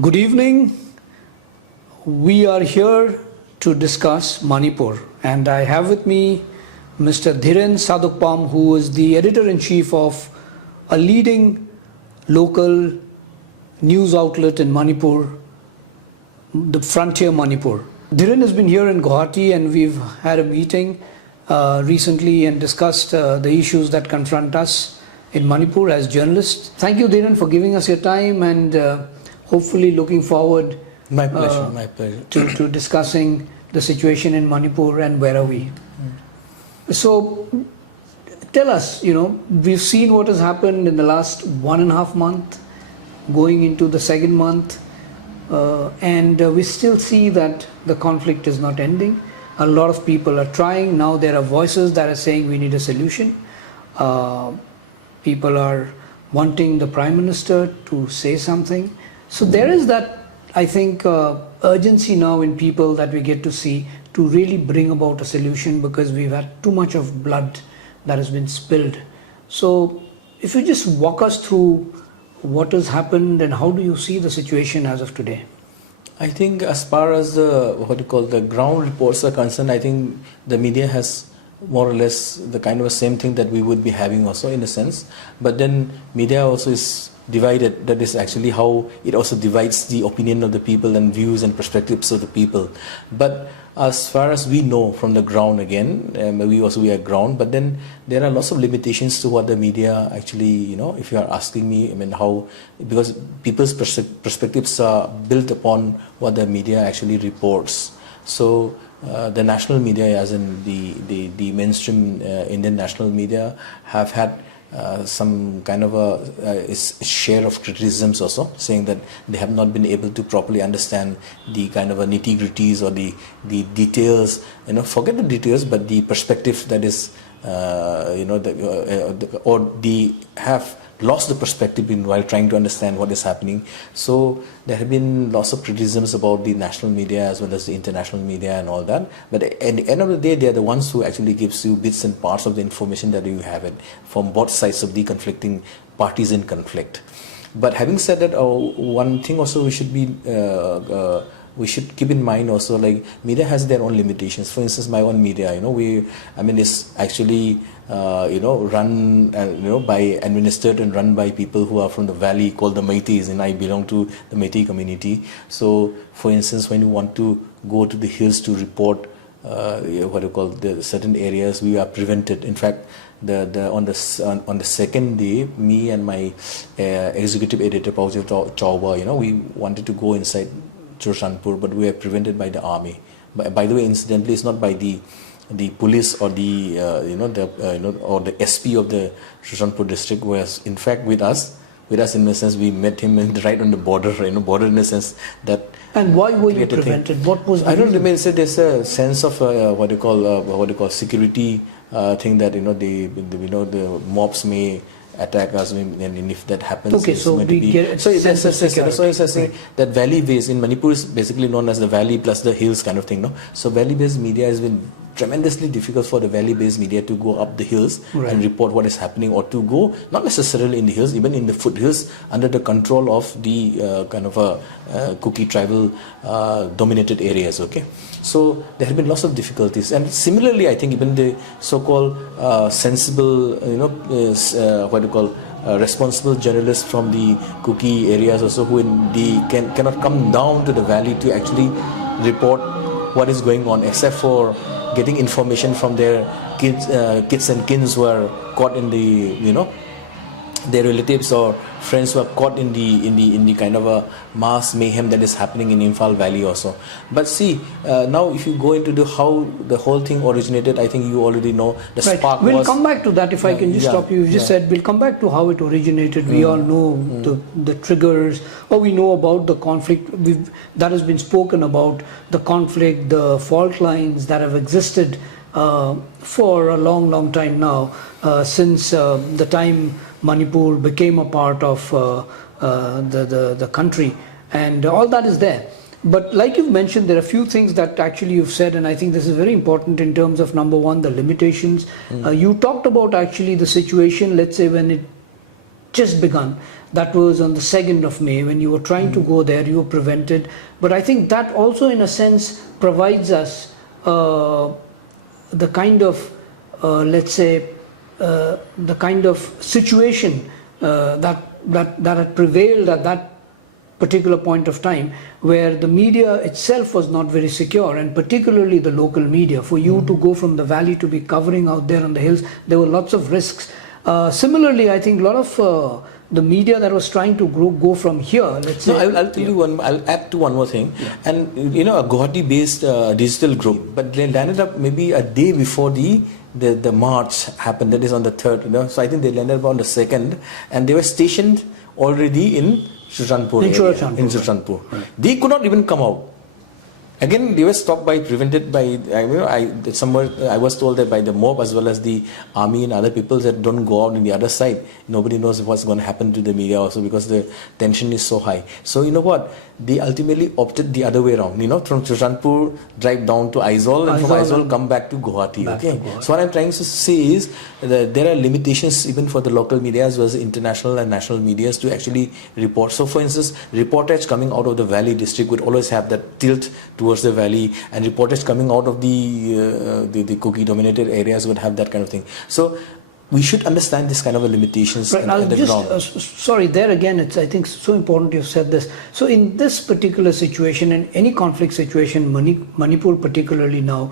Good evening. We are here to discuss Manipur, and I have with me Mr. Dhiren Sadokpam, who is the editor-in-chief of a leading local news outlet in Manipur, the Frontier Manipur. Dhiren has been here in Guwahati, and we've had a meeting recently and discussed the issues that confront us in Manipur as journalists. Thank you, Dhiren, for giving us your time, and hopefully looking forward my pleasure. To discussing the situation in Manipur and where are we. So tell us, we've seen what has happened in the last 1.5 months, going into the second month, and we still see that the conflict is not ending. A lot of people are trying. Now there are voices that are saying we need a solution. People are wanting the Prime Minister to say something. So there is that, I think, urgency now in people that we get to see to really bring about a solution, because we've had too much of blood that has been spilled. So if you just walk us through what has happened and how do you see the situation as of today? I think as far as the ground reports are concerned, I think the media has more or less the kind of the same thing that we would be having also in a sense. But then media also is divided. That is actually how it also divides the opinion of the people and views and perspectives of the people. But as far as we know from the ground again, we are ground, but then there are lots of limitations to what the media actually, if you are asking me, how, because people's perspectives are built upon what the media actually reports. So the national media, as in the mainstream Indian national media, have had some kind of a share of criticisms also, saying that they have not been able to properly understand the kind of nitty-gritties or the details, forget the details, but the perspective that is, or they have lost the perspective while trying to understand what is happening. So there have been lots of criticisms about the national media as well as the international media and all that. But at the end of the day, they are the ones who actually gives you bits and parts of the information that you have it from both sides of the conflicting parties in conflict. But having said that, one thing also we should keep in mind also, like media has their own limitations. For instance, my own media, it's actually run administered and run by people who are from the valley called the Meiteis, and I belong to the Meitei community. So for instance, when you want to go to the hills to report the certain areas, we are prevented. In fact, on the second day, me and my executive editor Pauja Chauba, we wanted to go inside Churchanpur, but we were prevented by the army. By the way, incidentally, it's not by the police or the or the SP of the Churchanpur district, was in fact with us in the sense we met him right on the border, border in the sense that. And why were you prevented? What was the I don't remember. There's a sense of what you call security thing that the mobs may attack us, and if that happens, okay, so we get so it's saying that valley based in Manipur is basically known as the valley plus the hills kind of thing, no? So valley based media has been tremendously difficult for the valley based media to go up the hills and report what is happening, or to go not necessarily in the hills, even in the foothills under the control of the kind of Kuki tribal dominated areas. Okay, so there have been lots of difficulties, and similarly I think even the so-called sensible responsible journalists from the Kuki areas also, who cannot come down to the valley to actually report what is going on, except for getting information from their kids and kins who are caught in the their relatives or friends who are caught in the kind of a mass mayhem that is happening in Imphal Valley also. But see, now if you go into how the whole thing originated, I think you already know the spark. We'll come back to that if I can just stop you. You just said we'll come back to how it originated. We all know the triggers, or we know about the conflict that has been spoken about, the conflict, the fault lines that have existed for a long time now, since the time Manipur became a part of the country, and all that is there. But like you've mentioned, there are a few things that actually you've said, and I think this is very important in terms of, number one, the limitations. You talked about actually the situation, let's say when it just begun. That was on the 2nd of May when you were trying to go there, you were prevented. But I think that also in a sense provides us the kind of, let's say, the kind of situation that had prevailed at that particular point of time, where the media itself was not very secure, and particularly the local media. For you to go from the valley to be covering out there on the hills, there were lots of risks. Similarly, I think a lot of the media that was trying to go from here, let's say. No, I'll tell you one. I'll add to one more thing. Yeah. And you know, a Guwahati-based digital group, but they landed up maybe a day before the march happened. That is on the 3rd. You know, so I think they landed up on the 2nd, and they were stationed already in Shushanpur. In Shushanpur. Right. They could not even come out. Again, they were stopped prevented by, I was told that by the mob as well as the army and other people that don't go out on the other side. Nobody knows what's going to happen to the media also, because the tension is so high. So you know what? They ultimately opted the other way around. You know, from Shushanpur, drive down to Aizawl, and from Aizawl come back to Guwahati. Okay. So what I'm trying to say is that there are limitations even for the local media as well as the international and national media to actually report. So for instance, reportage coming out of the Valley district would always have that tilt towards the valley, and reportage coming out of the Kuki dominated areas would have that kind of thing. So we should understand this kind of limitations at the ground. Sorry, there again, it's, I think, so important you've said this. So in this particular situation, in any conflict situation, Manipur particularly now,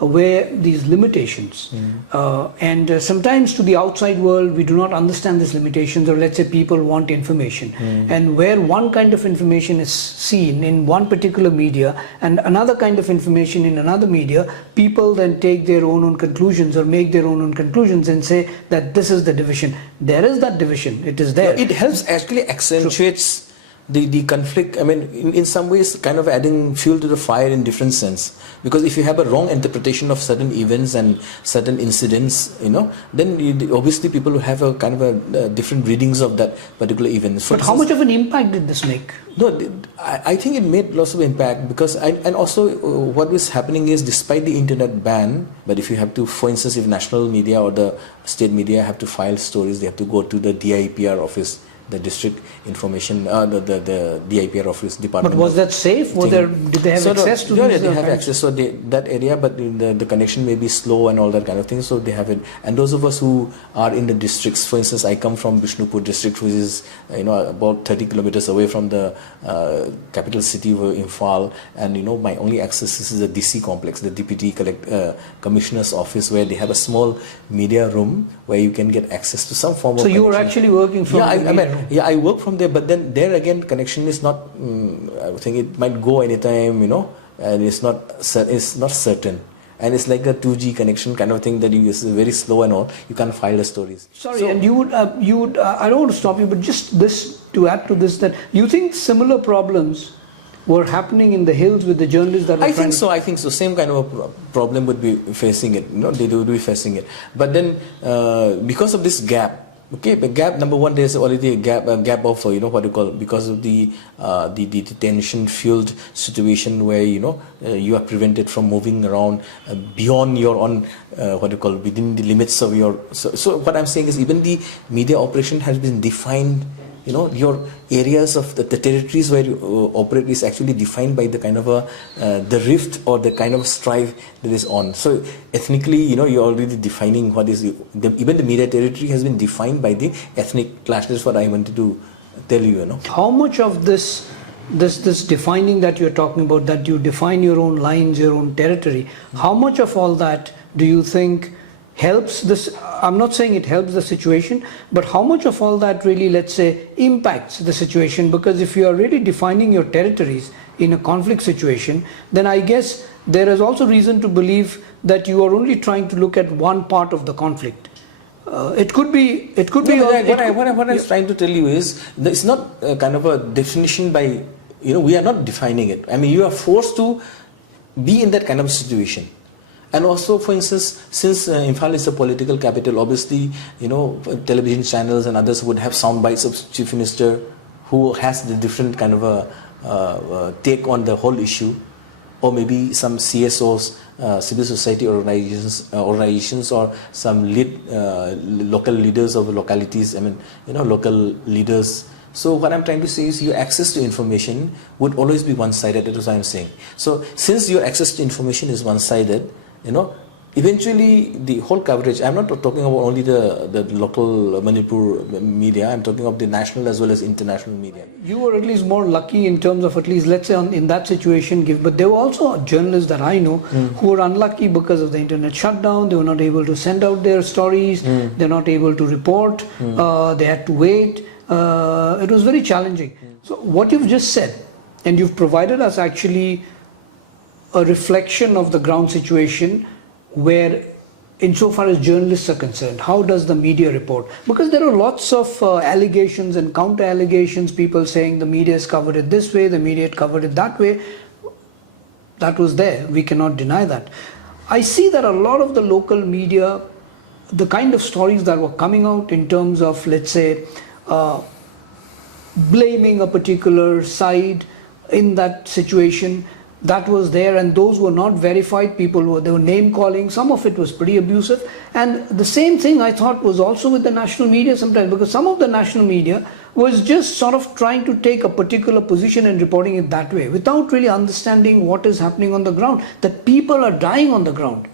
where these limitations, and sometimes to the outside world, we do not understand these limitations, or let's say people want information. And where one kind of information is seen in one particular media and another kind of information in another media, people then take their own conclusions or make their own conclusions and say that this is the division. There is that division. It is there. It helps, actually accentuates the conflict. I mean, in some ways, kind of adding fuel to the fire in different sense. Because if you have a wrong interpretation of certain events and certain incidents, you know, then obviously people will have a kind of a different readings of that particular event. But how much of an impact did this make? No, I think it made lots of impact, because and also what is happening is, despite the internet ban, but if you have to, for instance, if national media or the state media have to file stories, they have to go to the DIPR office, the district information, the DIPR office department. But was that safe? Did they have access to these? Yeah, they have access. So that area, but the connection may be slow and all that kind of thing. So they have it. And those of us who are in the districts, for instance, I come from Bishnupur district, which is about 30 kilometers away from the capital city of Imphal, and my only access is the DC complex, the Deputy Commissioner's office, where they have a small media room where you can get access to some form of. So you were actually working from. Yeah, I work from there, but then there again, connection is not. I think it might go anytime, and it's not certain. And it's like a 2G connection kind of thing that is very slow and all. You can't file the stories. Sorry, so, and you would. I don't want to stop you, but just this to add to this, that you think similar problems were happening in the hills with the journalists that were I think so. Same kind of a problem would be facing it. They would be facing it. But then, because of this gap. Okay, but gap number one, there's already a gap of what you call, because of the tension-fueled situation where you are prevented from moving around beyond your own within the limits of your. So what I'm saying is, even the media operation has been defined. Your areas of the territories where you operate is actually defined by the kind of the rift or the kind of strife that is on. So ethnically, you're already defining what is even the media territory has been defined by the ethnic clash. That's what I wanted to tell you. How much of this defining that you're talking about, that you define your own lines, your own territory, how much of all that do you think helps this? I'm not saying it helps the situation, but how much of all that really, let's say, impacts the situation? Because if you are really defining your territories in a conflict situation, then I guess there is also reason to believe that you are only trying to look at one part of the conflict. It could be. What I'm trying to tell you is, it's not kind of a definition by. We are not defining it. I mean, you are forced to be in that kind of situation. And also, for instance, since Imphal is a political capital, obviously, television channels and others would have sound bites of Chief Minister who has the different kind of a take on the whole issue. or maybe some CSOs, civil society organizations, or some local leaders of localities. I mean, local leaders. So what I'm trying to say is your access to information would always be one-sided. That is what I'm saying. So since your access to information is one-sided, eventually the whole coverage, I'm not talking about only the local Manipur media, I'm talking of the national as well as international media. You were at least more lucky in terms of, at least let's say in that situation, but there were also journalists that I know who were unlucky because of the internet shutdown. They were not able to send out their stories, they're not able to report, they had to wait. It was very challenging. So what you've just said, and you've provided us actually a reflection of the ground situation, where insofar as journalists are concerned, how does the media report? Because there are lots of allegations and counter allegations, people saying the media has covered it this way, the media had covered it that way. That was there, we cannot deny that. I see that a lot of the local media, the kind of stories that were coming out in terms of, let's say, blaming a particular side in that situation, that was there, and those were not verified. They were name calling. Some of it was pretty abusive, and the same thing I thought was also with the national media sometimes, because some of the national media was just sort of trying to take a particular position and reporting it that way without really understanding what is happening on the ground, that people are dying on the ground.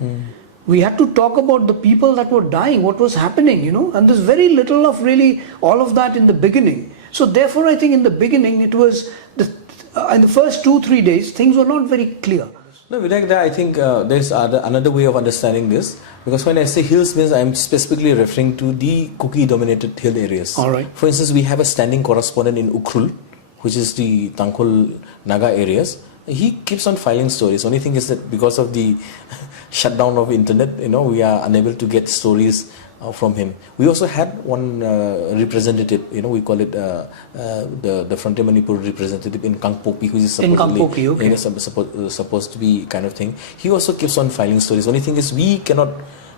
We had to talk about the people that were dying, what was happening, and there's very little of really all of that in the beginning. So therefore I think in the beginning it was in the first 2-3 days things were not very clear. No, Bidhayak, I think there's another way of understanding this, because when I say hills means I'm specifically referring to the Kuki dominated hill areas. All right. For instance, we have a standing correspondent in Ukhrul, which is the Tangkhul Naga areas. He keeps on filing stories. Only thing is that because of the shutdown of internet, we are unable to get stories from him. We also had one representative, we call it the Frontier Manipur representative in Kangpopi, which is supposed to be kind of thing. He also keeps on filing stories. Only thing is we cannot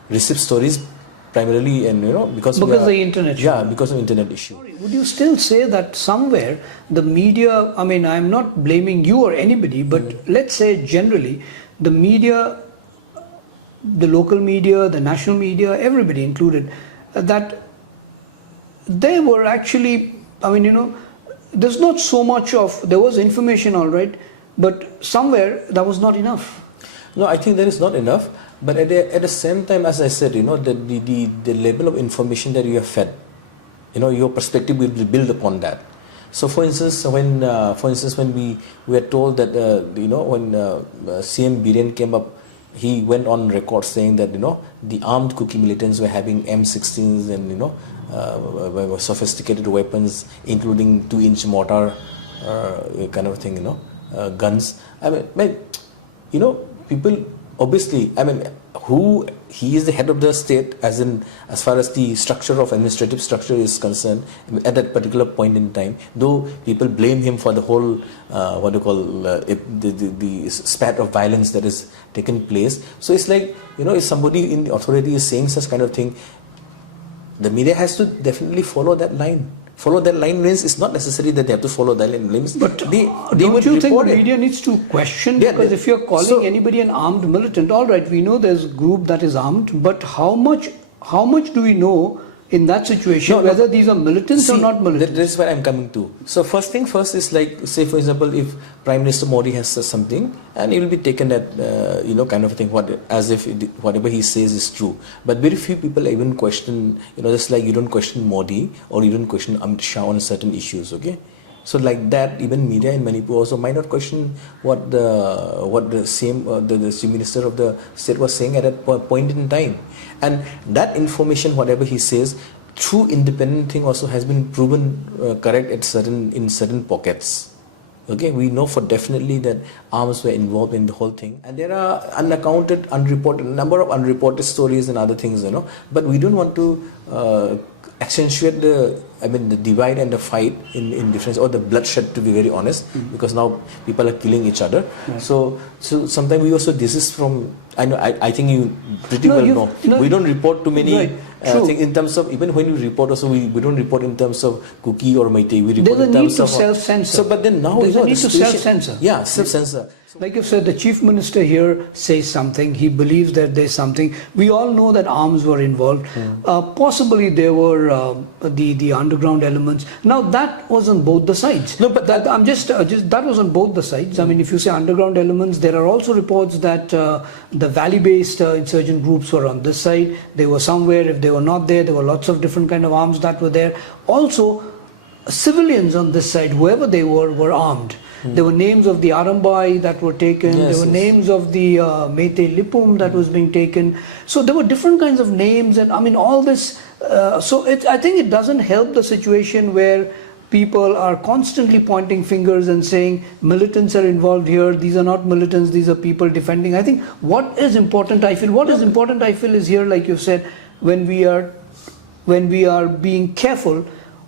receive stories primarily, and because of the internet issue. Yeah, because of internet issue. Would you still say that somewhere the media, I mean, I'm not blaming you or anybody, but let's say generally the media, the local media, the national media, everybody included, that they were actually, I mean, there's not so much of, there was information, all right, but somewhere that was not enough. No, I think that is not enough. But at the same time, as I said, the level of information that you have fed, your perspective will be built upon that. So, for instance, when we were told that, when CM Dhiren came up, he went on record saying that, the armed Kuki militants were having M16s and, sophisticated weapons, including 2-inch mortar kind of thing, guns. I mean, people. Obviously, I mean, he is the head of the state, as far as the structure of administrative structure is concerned at that particular point in time. Though people blame him for the whole the spat of violence that is taken place. So it's like, if somebody in the authority is saying such kind of thing, the media has to definitely follow that line. Follow that line means it's not necessary that they have to follow that line. But don't you think the media needs to question? Because if you're calling anybody an armed militant, all right, we know there's a group that is armed, but how much do we know in that situation whether these are militants or not militants? That's where I'm coming to. So first thing first is, like, say for example, if Prime Minister Modi has said something, and it will be taken at kind of thing, as if whatever he says is true. But very few people even question, just like you don't question Modi or you don't question Amit Shah on certain issues. Okay. So like that, even media in Manipur also might not question what the chief minister of the state was saying at that point in time, and that information, whatever he says, through independent thing also has been proven correct in certain pockets. Okay, we know for definitely that arms were involved in the whole thing, and there are number of unreported stories and other things, But we don't want to accentuate the divide and the fight in difference, or the bloodshed, to be very honest, because now people are killing each other. Right. So sometimes we also desist from. I think you pretty well know. We don't report too many. Right. Things in terms of, even when you report also, we don't report in terms of Kuki or Meitei. We report in terms of self-censor. So, but then now there's a need to self-censor. Yeah, self-censor. Like you said, the chief minister here says something. He believes that there's something. We all know that arms were involved. Possibly there were the underground elements. Now that was on both the sides. No, but that I'm just that was on both the sides. I mean, if you say underground elements, there are also reports that the valley-based insurgent groups were on this side. They were somewhere. If they were not there, there were lots of different kind of arms that were there. Also, civilians on this side, whoever they were armed. There were names of the Arambai that were taken. Yes, there were names of the Meitei Lipum that was being taken. So there were different kinds of names, and I mean all this. So I think it doesn't help the situation where people are constantly pointing fingers and saying militants are involved here. These are not militants. These are people defending. I think what is important, I feel, is here, like you said, when we are being careful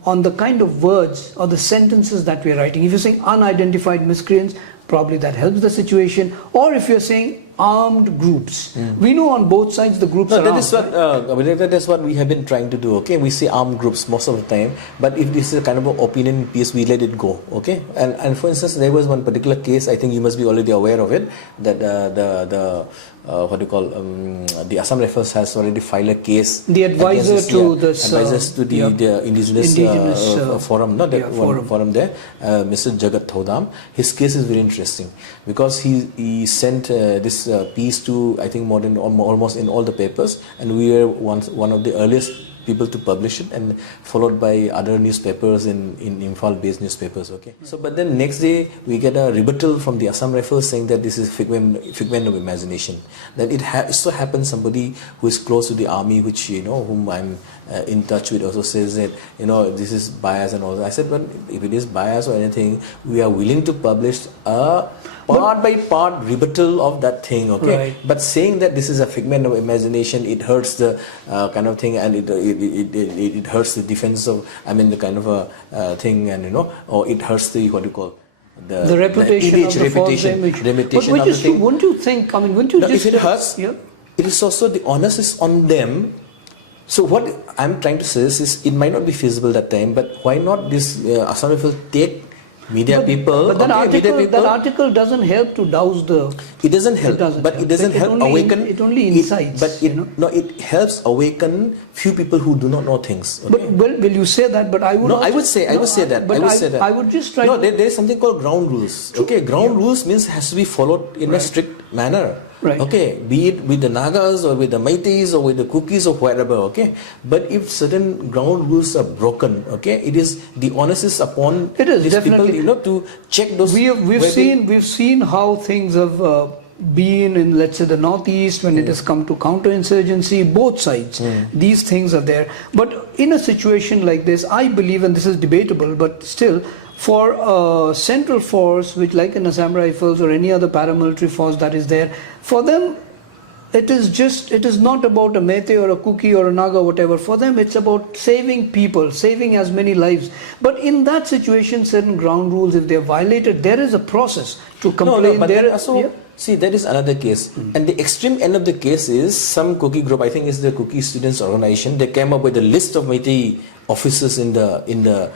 on the kind of words or the sentences that we are writing. If you're saying unidentified miscreants, probably that helps the situation. Or if you're saying armed groups, we know on both sides the groups are armed. That's what we have been trying to do. Okay, we say armed groups most of the time, but if this is a kind of an opinion piece, we let it go. Okay, and for instance, there was one particular case. I think you must be already aware of it. That the Assam Rifles has already filed a case. The advisor to this the indigenous forum, not that forum there, Mr. Jagat Thodam. His case is very interesting because he sent this piece to, I think, almost in all the papers, and we were one of the earliest people to publish it, and followed by other newspapers in Imphal-based newspapers. Okay. So, but then next day we get a rebuttal from the Assam Rifles saying that this is figment of imagination. That it so happens somebody who is close to the army, which whom I'm in touch with, also says that this is bias and all that. I said, well, if it is bias or anything, we are willing to publish a part by part rebuttal of that thing, okay? Right. But saying that this is a figment of imagination, it hurts the kind of thing, and it hurts the defense of, the kind of a thing, and or it hurts the the reputation of the false image. But wouldn't you think? If it hurts, it is also the onus is on them. So what I'm trying to say is, it might not be feasible that time, but why not this Assam Rifles take media people? But that article doesn't help to douse the. It doesn't help, it doesn't help awaken. It only incites. It helps awaken few people who do not know things. Okay? But will you say that? But I would. I would say that. I would just try. No, there is something called ground rules. Okay, ground rules means has to be followed in a strict manner. Right. Okay, be it with the Nagas or with the Meiteis or with the Kukis or whatever. Okay, but if certain ground rules are broken, okay, it is the onus is upon these definitely people, to check those. We've seen how things have been in, let's say, the northeast when it has come to counterinsurgency. Both sides, these things are there. But in a situation like this, I believe, and this is debatable, but still, for a central force, which like an Assam Rifles or any other paramilitary force that is there, for them, it is not about a Meitei or a Kuki or a Naga, whatever. For them, it's about saving people, saving as many lives. But in that situation, certain ground rules, if they are violated, there is a process to complain. See, that is another case. And the extreme end of the case is some Kuki group, I think it's the Kuki Students Organization, they came up with a list of Meitei officers in the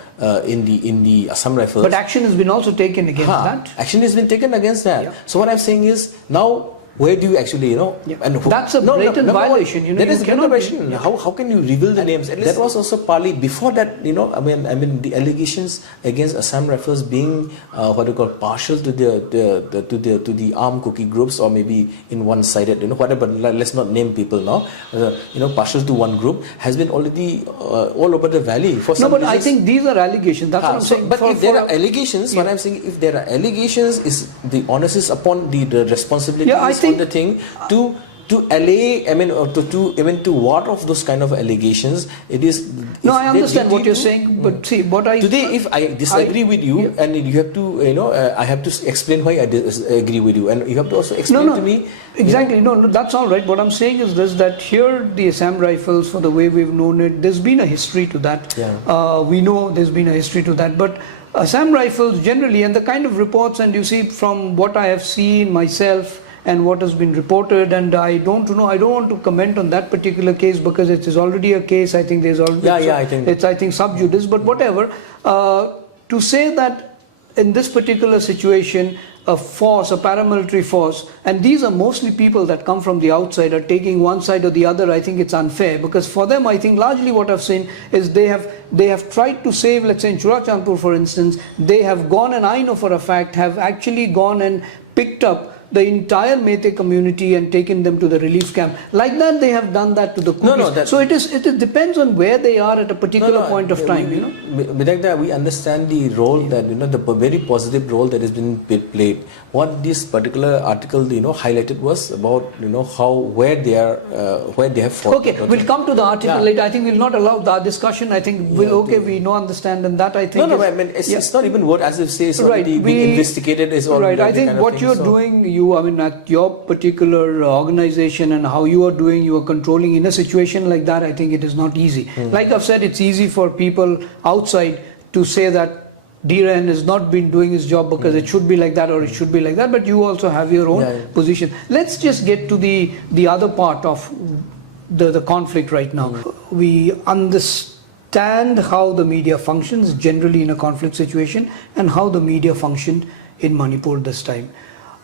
Assam Rifles. But action has been also taken against that. Action has been taken against that. Yeah. So what I'm saying is, now where do you actually, and that's a blatant violation. That is a violation. How can you reveal the names? That was also partly before that. The allegations against Assam Rifles being partial to the armed Kuki groups, or maybe in one-sided, whatever. Let's not name people now. Partial to one group has been already all over the valley for some reasons. I think these are allegations. That's what I'm saying. But if there are allegations, what I'm saying, if there are allegations, is the onus is upon the responsibility. I think the thing to allay, to ward off those kind of allegations. It is. No, I understand what you're saying, but see, today, if I disagree with you, and you have to, I have to explain why I disagree with you, and you have to also explain to me. Exactly. No, that's all right. What I'm saying is this: that here, the Assam Rifles, for the way we've known it, there's been a history to that. Yeah. We know there's been a history to that, but Assam Rifles generally, and the kind of reports, and you see from what I have seen myself, and what has been reported, and I don't want to comment on that particular case because it is already a case. I think there's already I think it's sub judice, but whatever. To say that in this particular situation, a force, a paramilitary force, and these are mostly people that come from the outside, are taking one side or the other, I think it's unfair, because for them, I think largely what I've seen is they have tried to save, let's say in Churachandpur for instance, they have gone, and I know for a fact, have actually gone and picked up the entire Meitei community and taken them to the relief camp. Like that, they have done that to the Kukis. So it depends on where they are at a particular point of time. Bidhayak, we understand the role that the very positive role that has been played. What this particular article highlighted was about where they have fought. Okay, we'll come to the article later. I think we'll not allow that discussion. I think we understand, and that I think it's not even what as if say it's already being investigated. Is already I think what you're doing. At your particular organization and how you are controlling in a situation like that, I think it is not easy. Like I've said, it's easy for people outside to say that Dhiren has not been doing his job because it should be like that or it should be like that, but you also have your own position. Let's just get to the other part of the conflict right now. We understand how the media functions generally in a conflict situation and how the media functioned in Manipur this time.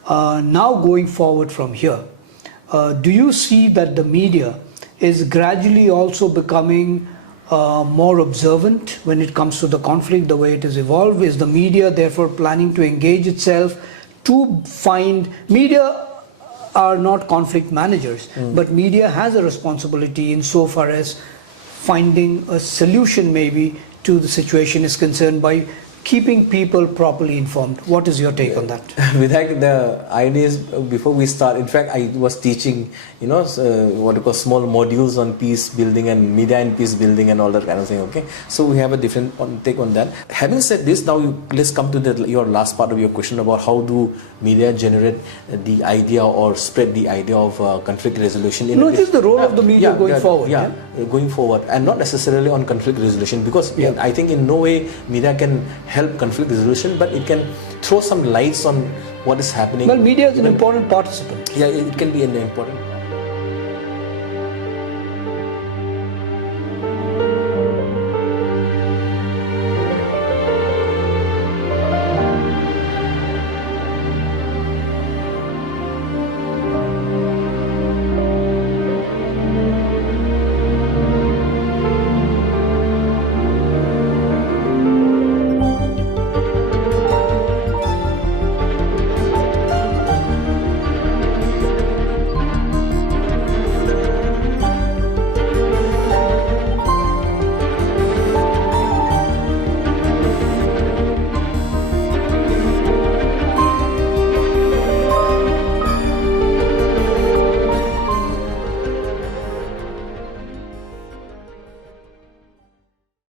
Now going forward from here, do you see that the media is gradually also becoming more observant when it comes to the conflict, the way it has evolved? Is the media therefore planning to engage itself to find... Media are not conflict managers, but media has a responsibility insofar as finding a solution maybe to the situation is concerned by keeping people properly informed. What is your take on that? Bidhayak, the idea is, before we start, in fact, I was teaching, what you call small modules on peace building and media and peace building and all that kind of thing, okay? So we have a different take on that. Having said this, now let's come to your last part of your question about how do media generate the idea or spread the idea of conflict resolution. It is the role of the media going forward. Going forward, and not necessarily on conflict resolution, because I think in no way media can help conflict resolution, but it can throw some lights on what is happening. Well, media is an important participant. Yeah, it can be an important